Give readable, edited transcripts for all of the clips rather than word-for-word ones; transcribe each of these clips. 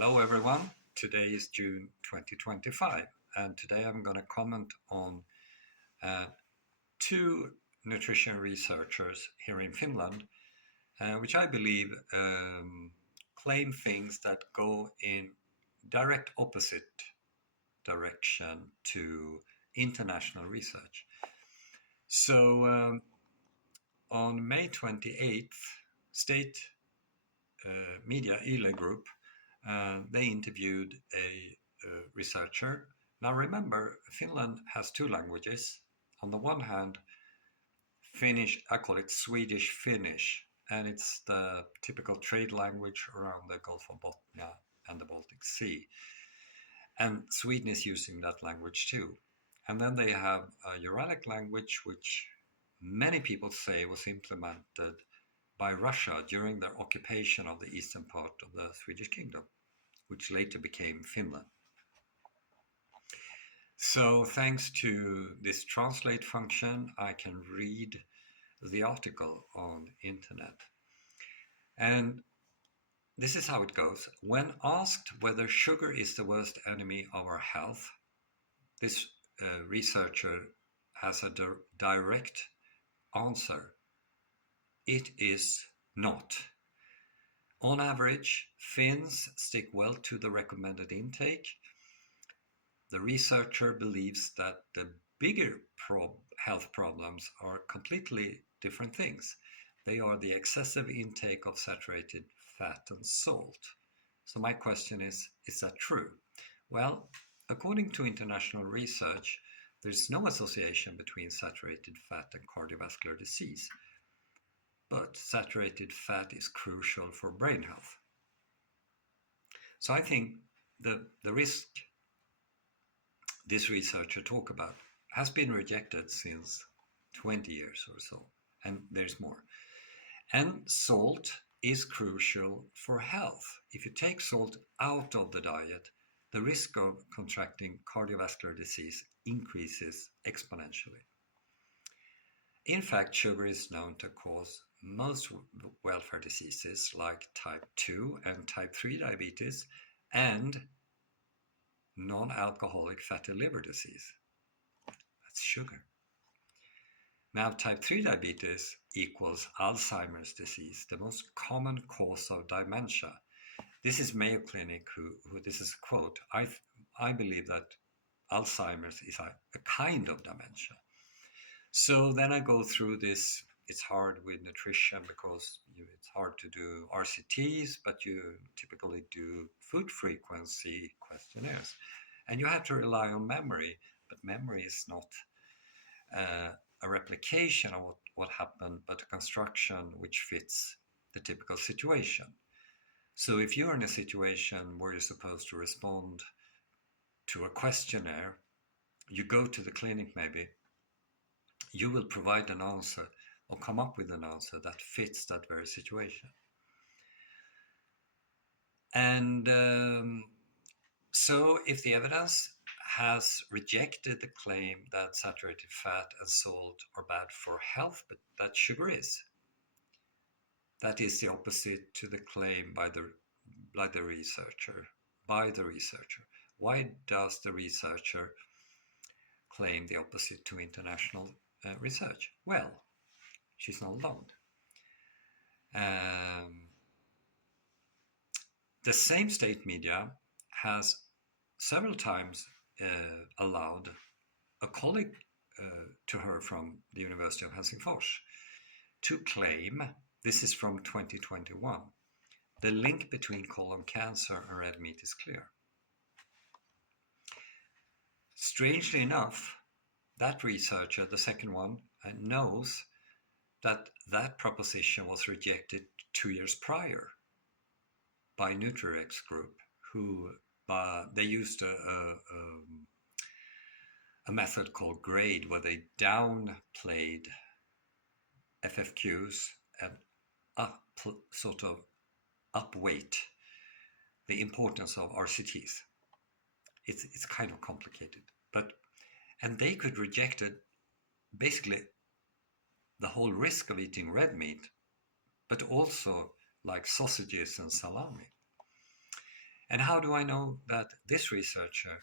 Hello everyone, today is June 2025 and today I'm going to comment on uh, two nutrition researchers here in Finland which I believe claim things that go in direct opposite direction to international research. So on May 28th, State Media Yle Group they interviewed a researcher. Now remember, Finland has two languages. On the one hand, Finnish, I call it Swedish Finnish, and it's the typical trade language around the Gulf of Bothnia and the Baltic Sea. And Sweden is using that language too. And then they have a Uralic language, which many people say was implemented by Russia during their occupation of the eastern part of the Swedish kingdom, which later became Finland. So thanks to this translate function, I can read the article on the internet. And this is how it goes. When asked whether sugar is the worst enemy of our health, this researcher has a direct answer. It is not. On average, Finns stick well to the recommended intake. The researcher believes that the bigger health problems are completely different things. They are the excessive intake of saturated fat and salt. So my question is that true? Well, according to international research, there's no association between saturated fat and cardiovascular disease. But saturated fat is crucial for brain health. So I think the risk this researcher talk about has been rejected since 20 years or so, and there's more. And salt is crucial for health. If you take salt out of the diet, the risk of contracting cardiovascular disease increases exponentially. In fact, sugar is known to cause most welfare diseases like type 2 and type 3 diabetes and non-alcoholic fatty liver disease. That's sugar. Now, type 3 diabetes equals Alzheimer's disease, the most common cause of dementia. This is Mayo Clinic, who this is a quote, I believe that Alzheimer's is a kind of dementia. So then I go through this. It's hard with nutrition because it's hard to do RCTs, but you typically do food frequency questionnaires. And you have to rely on memory, but memory is not a replication of what happened, but a construction which fits the typical situation. So if you're in a situation where you're supposed to respond to a questionnaire, you go to the clinic maybe, you will provide an answer or come up with an answer that fits that very situation. And so if the evidence has rejected the claim that saturated fat and salt are bad for health, but that sugar is, that is the opposite to the claim by the researcher. Why does the researcher claim the opposite to international research? Well, she's not alone. The same state media has several times allowed a colleague to her from the University of Helsingfors to claim, this is from 2021, the link between colon cancer and red meat is clear. Strangely enough, that researcher, the second one, knows that proposition was rejected 2 years prior by Nutrirex Group, who they used a method called GRADE, where they downplayed FFQs and upweight the importance of RCTs. It's kind of complicated, and they could reject it, basically the whole risk of eating red meat, but also like sausages and salami. And how do I know that this researcher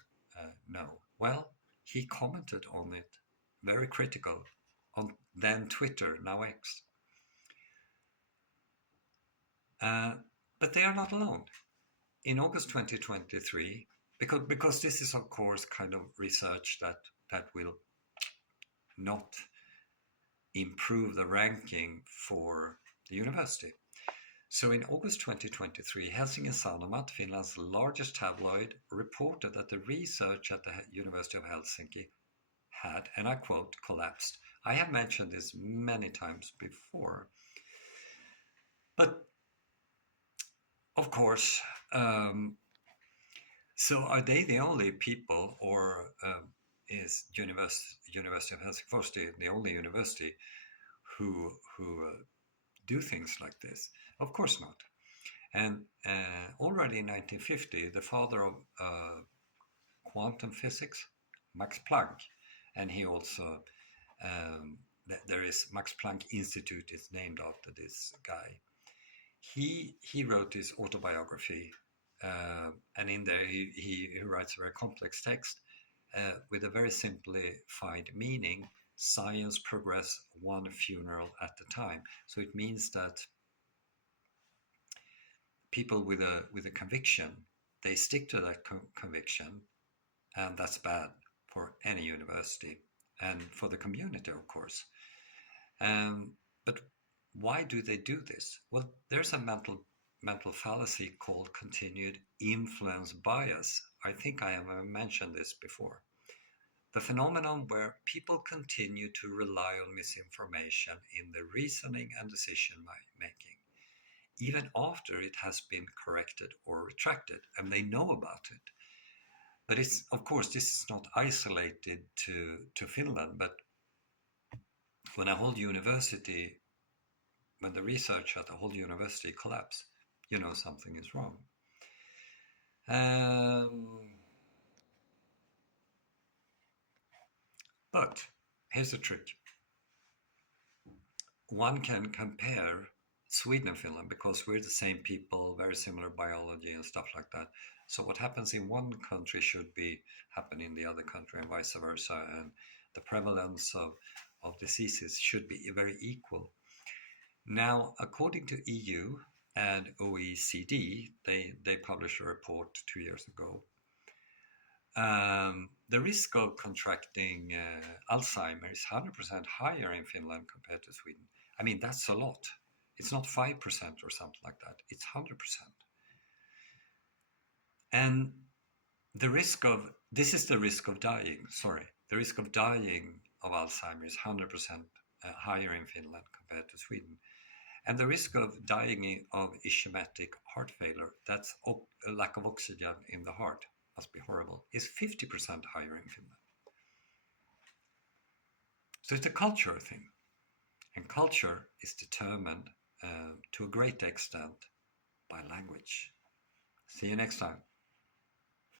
know? Well, he commented on it, very critical, on then Twitter, now X. But they are not alone. In August 2023, because this is of course kind of research that will not improve the ranking for the university. So in August 2023, Helsingin Sanomat, Finland's largest tabloid, reported that the research at the University of Helsinki had, and I quote, collapsed. I have mentioned this many times before. But of course, so are they the only people, or is University of Helsingfors the only university who do things like this? Of course not. And already in 1950, the father of quantum physics, Max Planck, and he also there is Max Planck Institute is named after this guy. He wrote his autobiography, and in there he writes a very complex text with a very simplified meaning: science progress one funeral at a time. So it means that people with a conviction, they stick to that conviction, and that's bad for any university and for the community, of course. But why do they do this? Well, there's a mental fallacy called continued influence bias. I think I have mentioned this before. The phenomenon where people continue to rely on misinformation in their reasoning and decision making, even after it has been corrected or retracted, and they know about it. But it's, of course, this is not isolated to Finland, but when a whole university, when the research at the whole university collapse, you know something is wrong. But here's the trick. One can compare Sweden and Finland because we're the same people, very similar biology and stuff like that. So what happens in one country should be happen in the other country and vice versa. And the prevalence of diseases should be very equal. Now, according to EU and OECD, they published a report 2 years ago. The risk of contracting Alzheimer's is 100% higher in Finland compared to Sweden. I mean, that's a lot. It's not 5% or something like that. It's 100%. And the risk of, this is the risk of dying, the risk of dying of Alzheimer's is 100% higher in Finland compared to Sweden. And the risk of dying of ischemic heart failure, that's a lack of oxygen in the heart, must be horrible, is 50% higher in Finland. So it's a cultural thing. And culture is determined to a great extent by language. See you next time.